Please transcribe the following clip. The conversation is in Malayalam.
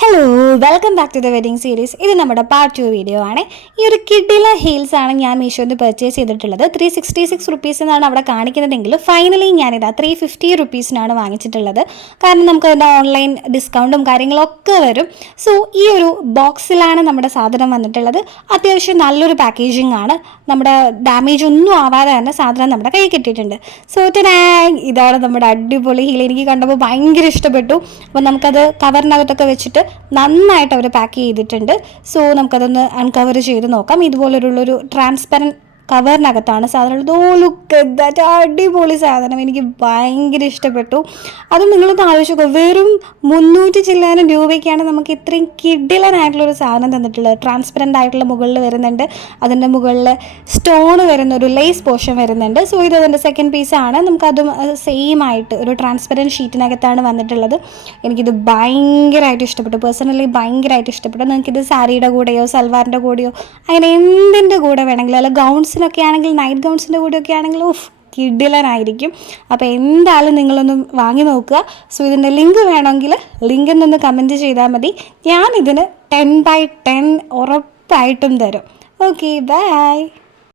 Hello, welcome back to the wedding series. ഇത് നമ്മുടെ പാർട്ട് 2 വീഡിയോ ആണ്. ഈ ഒരു കിഡില ഹീൽസ് ആണ് ഞാൻ മീഷോന്ന് പർച്ചേസ് ചെയ്തിട്ടുള്ളത്. 366 റുപ്പീസ് എന്നാണ് അവിടെ കാണിക്കുന്നതെങ്കിലും ഫൈനലി ഞാനിതാ 350 റുപ്പീസിനാണ് വാങ്ങിച്ചിട്ടുള്ളത്. കാരണം നമുക്ക് അതിൻ്റെ ഓൺലൈൻ ഡിസ്കൗണ്ടും കാര്യങ്ങളൊക്കെ വരും. സോ ഈ ഒരു ബോക്സിലാണ് നമ്മുടെ സാധനം വന്നിട്ടുള്ളത്. അത്യാവശ്യം നല്ലൊരു പാക്കേജിങ് ആണ്. നമ്മുടെ ഡാമേജ് ഒന്നും ആവാതെ തന്നെ സാധനം നമ്മുടെ കൈ കിട്ടിയിട്ടുണ്ട്. സോ ഇതാണ് നമ്മുടെ അടിപൊളി ഹീൽ. എനിക്ക് കണ്ടപ്പോൾ ഭയങ്കര ഇഷ്ടപ്പെട്ടു. അപ്പോൾ നമുക്കത് കവറിനകത്തൊക്കെ വെച്ചിട്ട് നന്നായിട്ട് അവർ പാക്ക് ചെയ്തിട്ടുണ്ട്. സോ നമുക്കതൊന്ന് അൺകവർ ചെയ്ത് നോക്കാം. ഇതുപോലുള്ളൊരു ട്രാൻസ്പെറൻറ്റ് കവറിനകത്താണ് സാധനം ഉള്ളത്. ഓ ലുക്ക് ദാറ്റ്, അടിപൊളി സാധനം. എനിക്ക് ഭയങ്കര ഇഷ്ടപ്പെട്ടു. അത് നിങ്ങളൊന്ന് ആലോചിച്ച് നോക്കുക, വെറും 300 ചില്ലാനം രൂപയ്ക്കാണ് നമുക്ക് ഇത്രയും കിഡിലനായിട്ടുള്ളൊരു സാധനം തന്നിട്ടുള്ളത്. ട്രാൻസ്പെറൻ്റ് ആയിട്ടുള്ള മുകളിൽ വരുന്നുണ്ട്, അതിൻ്റെ മുകളിൽ സ്റ്റോൺ വരുന്ന ഒരു ലേസ് പോർഷൻ വരുന്നുണ്ട്. സോ ഇത് അതിൻ്റെ സെക്കൻഡ് പീസാണ്. നമുക്കതും സെയിം ആയിട്ട് ഒരു ട്രാൻസ്പെറൻറ്റ് ഷീറ്റിനകത്താണ് വന്നിട്ടുള്ളത്. എനിക്കിത് ഭയങ്കരമായിട്ട് ഇഷ്ടപ്പെട്ടു. പേഴ്സണലി ഭയങ്കരമായിട്ട് ഇഷ്ടപ്പെട്ടു. നിങ്ങൾക്കിത് സാരിയുടെ കൂടെയോ സൽവാറിൻ്റെ കൂടെയോ അങ്ങനെ എന്തിൻ്റെ കൂടെ വേണമെങ്കിലും, അല്ല ഗൗൺസിനൊക്കെ ആണെങ്കിൽ, നൈറ്റ് ഗൗൺസിൻ്റെ കൂടെയൊക്കെ ആണെങ്കിൽ കിഡിലനായിരിക്കും. അപ്പോൾ എന്തായാലും നിങ്ങളൊന്ന് വാങ്ങി നോക്കുക. സോ ഇതിൻ്റെ ലിങ്ക് വേണമെങ്കിൽ ലിങ്കിൽ നിന്ന് കമൻറ്റ് ചെയ്താൽ മതി. ഞാനിതിന് 10/10 ഉറപ്പായിട്ടും തരും. Okay, by.